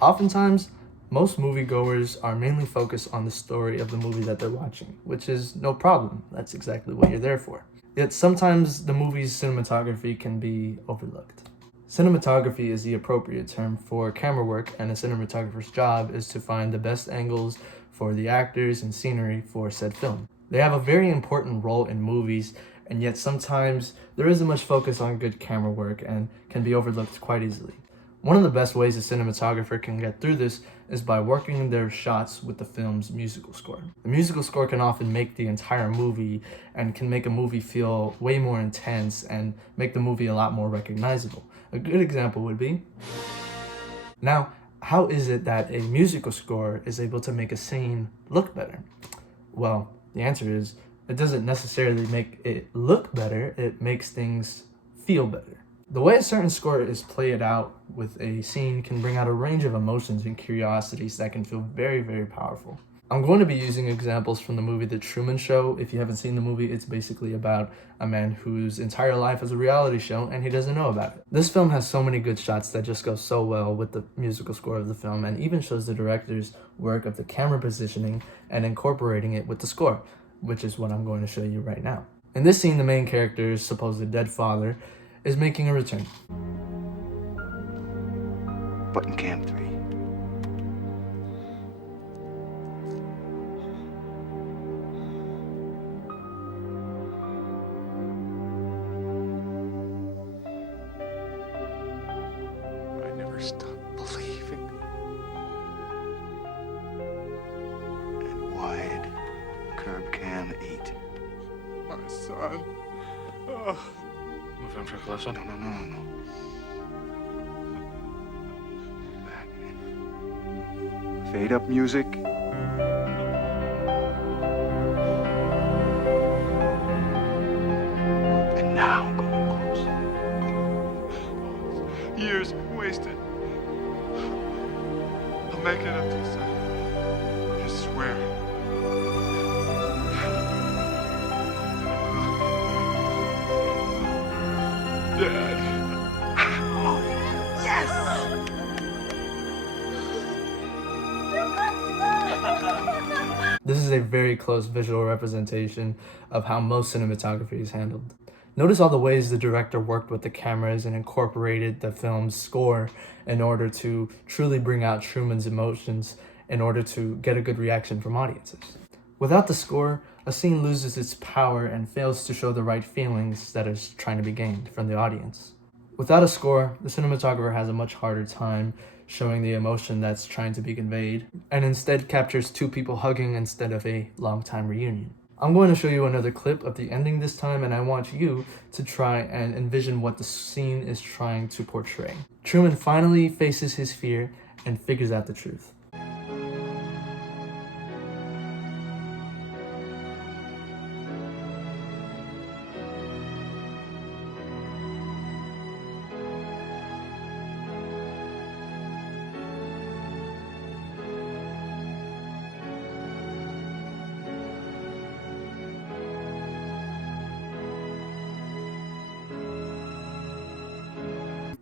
Oftentimes, most moviegoers are mainly focused on the story of the movie that they're watching, which is no problem. That's exactly what you're there for. Yet sometimes the movie's cinematography can be overlooked. Cinematography is the appropriate term for camera work, and a cinematographer's job is to find the best angles for the actors and scenery for said film. They have a very important role in movies, and yet sometimes there isn't much focus on good camera work and can be overlooked quite easily. One of the best ways a cinematographer can get through this is by working their shots with the film's musical score. The musical score can often make the entire movie and can make a movie feel way more intense and make the movie a lot more recognizable. A good example would be, now, how is it that a musical score is able to make a scene look better? Well, the answer is, it doesn't necessarily make it look better, it makes things feel better. The way a certain score is played out with a scene can bring out a range of emotions and curiosities that can feel very, very powerful. I'm going to be using examples from the movie The Truman Show. If you haven't seen the movie, it's basically about a man whose entire life is a reality show and he doesn't know about it. This film has so many good shots that just go so well with the musical score of the film, and even shows the director's work of the camera positioning and incorporating it with the score, which is what I'm going to show you right now. In this scene, the main character's supposed dead father is making a return. Button cam 3. I never stop believing. And wide curb cam 8. My son. Oh. Move in for closer. No. Back. Fade up music. And now going close. Years wasted. I'll make it up to you, son. I swear. Dad. Oh, yes! This is a very close visual representation of how most cinematography is handled. Notice all the ways the director worked with the cameras and incorporated the film's score in order to truly bring out Truman's emotions in order to get a good reaction from audiences. Without the score, a scene loses its power and fails to show the right feelings that is trying to be gained from the audience. Without a score, the cinematographer has a much harder time showing the emotion that's trying to be conveyed, and instead captures two people hugging instead of a long-time reunion. I'm going to show you another clip of the ending this time, and I want you to try and envision what the scene is trying to portray. Truman finally faces his fear and figures out the truth.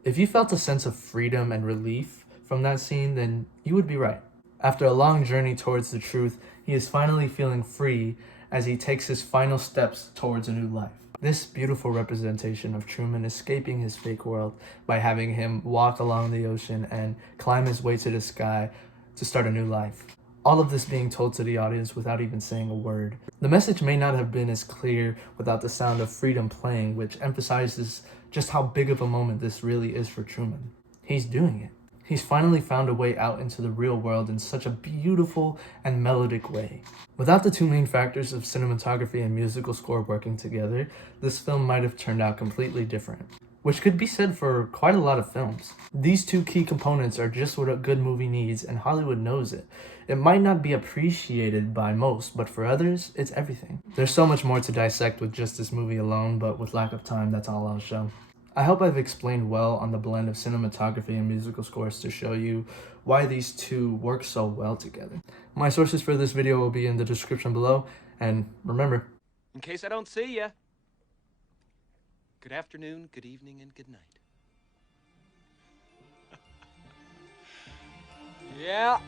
If you felt a sense of freedom and relief from that scene, then you would be right. After a long journey towards the truth, he is finally feeling free as he takes his final steps towards a new life. This beautiful representation of Truman escaping his fake world by having him walk along the ocean and climb his way to the sky to start a new life. All of this being told to the audience without even saying a word. The message may not have been as clear without the sound of freedom playing, which emphasizes just how big of a moment this really is for Truman. He's doing it. He's finally found a way out into the real world in such a beautiful and melodic way. Without the two main factors of cinematography and musical score working together, this film might have turned out completely different, which could be said for quite a lot of films. These two key components are just what a good movie needs, and Hollywood knows it. It might not be appreciated by most, but for others, it's everything. There's so much more to dissect with just this movie alone, but with lack of time, that's all I'll show. I hope I've explained well on the blend of cinematography and musical scores to show you why these two work so well together. My sources for this video will be in the description below, and remember, in case I don't see ya, good afternoon, good evening, and good night. Yeah.